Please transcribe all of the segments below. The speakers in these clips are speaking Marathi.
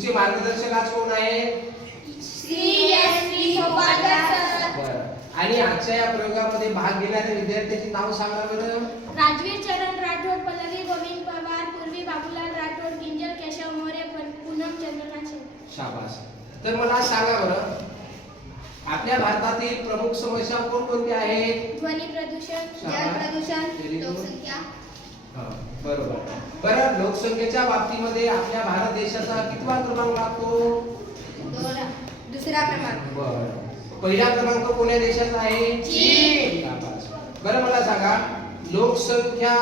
तुमचे मार्गदर्शक आज कोण आहे? CSV Upadhyay sir. बरं. आणि आजच्या या प्रयोगामध्ये भाग घेणाऱ्या विद्यार्थ्यांची नाव सांगा बरं. राजवीर चरण राठोड, पल्लवी गोविंद पवार, पूर्वी बाबूलाल राठोड, किंजल केशव मोरे, पूनम चंद्रकांत शेळके. शाबास. तर मला सांगा बरं, आपल्या भारतातील प्रमुख समस्या कोणकोणत्या आहेत? ध्वनी प्रदूषण, शाबास. जल प्रदूषण, Very good. लोकसंख्या. हां, बरोबर. बरं, लोकसंख्येच्या बाबतीमध्ये आपल्या भारत देशाचा कितवा क्रमांक लागतो? दुसरा क्रमांक. बरं. पहिला क्रमांक कोण्या देशाचा आहे? चीन. शाबास. बरं, मला सांगा, लोकसंख्या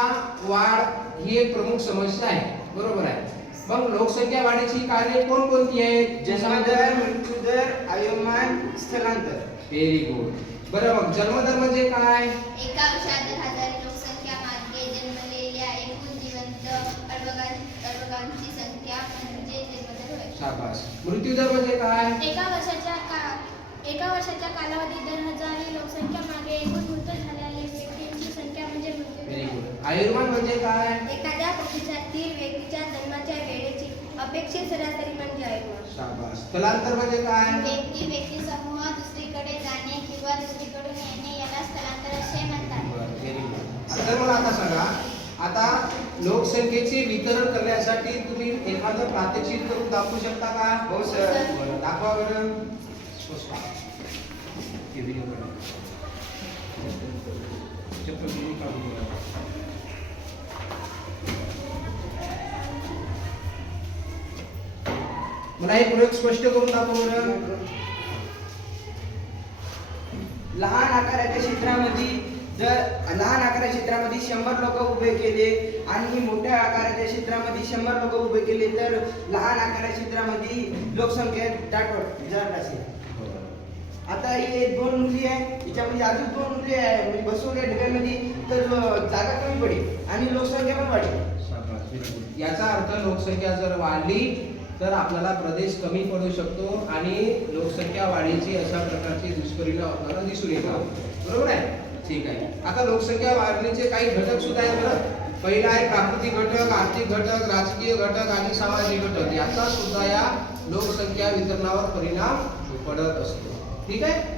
वाढ ही एक प्रमुख समस्या आहे, बरोबर आहे. मग लोकसंख्या वाढीची कारणे कोणकोणती आहेत? जन्मदर, मृत्यूदर, आयुमान, स्थलांतर. Very good. बरं, मग जन्मदर म्हणजे काय? एका वर्षात 10,000 लोकसंख्या मागे जन्मलेल्या एकूण जिवंत अर्भकांची संख्या म्हणजे जन्मदर होय. शाबास. मृत्यूदर म्हणजे काय? एका वर्षाच्या कालावधीत 10,000 लोकसंख्या मागे एकूण मृत झालेल्या व्यक्तींची संख्या म्हणजे व्हेरी मृत्यू. गुड. आयुर्मान म्हणजे काय? एखाद्या प्रतिशतील व्यक्तीच्या जन्माच्या वेळेची अपेक्षित सरासरी म्हणजे आयुर्मान. शाबास. स्थलांतर म्हणजे काय? व्यक्ती समूह दुसरीकडे जाणे किंवा दुसरीकडून येणे याला स्थलांतर असे म्हणतात. बरं, व्हेरी गुड. तर मला आता सांगा, आता लोकसंख्येचे वितरण करण्यासाठी तुम्ही एखादं प्रात्यक्षिक करून दाखवू शकता का? हो सर. बरं, दाखवा बरं. स्पष्ट. हे व्हिडिओ काढा. चप्पल बिडी काढून बघा. मला हे प्रयोग स्पष्ट करून दाखव बरं. लहान आकाराच्या क्षेत्रामध्ये जर लहान आकाराच्या क्षेत्रामध्ये 100 लोक उभे केले आणि मोठ्या आकाराच्या क्षेत्रामध्ये 100 लोक उभे केले तर लहान आकाराच्या क्षेत्रामध्ये लोकसंख्या जास्त असेल. आता हे 2 मुली आहे, याच्यामध्ये अजून 2 मुली आहे, म्हणजे बसवल्या डब्यामध्ये तर जागा कमी पडेल आणि लोकसंख्या पण वाढेल. शाबास, very good. याचा अर्थ लोकसंख्या जर वाढली तर आपल्याला प्रदेश कमी पडू शकतो आणि लोकसंख्या वाढीची अशा प्रकारची दुष्परिणाम आपल्याला दिसून येतात. बरोबर आहे? ठीक आहे. आता लोकसंख्या वाढीचे काही घटक सुद्धा आहेत बरं. पहिला आहे प्राकृतिक घटक, आर्थिक घटक, राजकीय घटक आणि सामाजिक घटक. याचा सुद्धा या लोकसंख्या वितरणावर परिणाम पडत असतो. ठीक आहे.